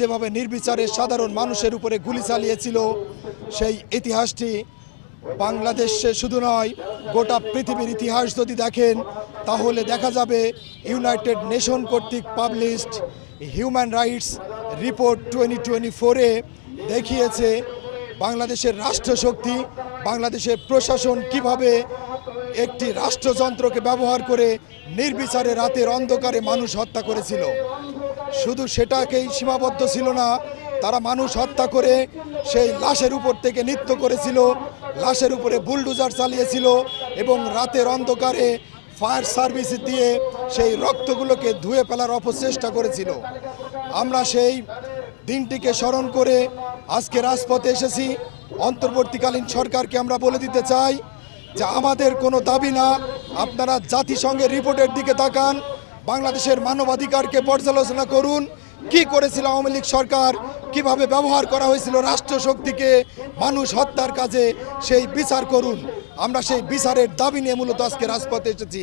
যেভাবে নির্বিচারে সাধারণ মানুষের উপরে গুলি চালিয়েছিল, সেই ইতিহাসটি বাংলাদেশে শুধু নয়, গোটা পৃথিবীর ইতিহাস যদি দেখেন, তাহলে দেখা যাবে ইউনাইটেড নেশন কর্তৃক published human rights report twenty twenty ফোরে দেখিয়েছে বাংলাদেশের রাষ্ট্রশক্তি, বাংলাদেশের প্রশাসন কীভাবে একটি রাষ্ট্রযন্ত্রকে ব্যবহার করে নির্বিচারে রাতের অন্ধকারে মানুষ হত্যা করেছিল। শুধু সেটাকেই সীমাবদ্ধ ছিল না, তারা মানুষ হত্যা করে সেই লাশের উপর থেকে নৃত্য করেছিল, লাশের উপরে বুলডোজার চালিয়েছিল এবং রাতের অন্ধকারে ফায়ার সার্ভিস দিয়ে সেই রক্তগুলোকে ধুয়ে ফেলার অপচেষ্টা করেছিল। আমরা সেই দিনটিকে স্মরণ করে আজকে রাজপথে এসেছি। অন্তর্বর্তীকালীন সরকারকে আমরা বলে দিতে চাই যে আমাদের কোনো দাবি না, আপনারা জাতিসংঘের রিপোর্টের দিকে তাকান, বাংলাদেশের মানবাধিকারকে পর্যালোচনা করুন, কি করেছিল আওয়ামী লীগ সরকার, কীভাবে ব্যবহার করা হয়েছিল রাষ্ট্রশক্তিকে, মানুষ হত্যার কাজে সেই বিচার করুন। আমরা সেই বিচারের দাবি নিয়ে মূলত আজকে রাজপথে এসেছি।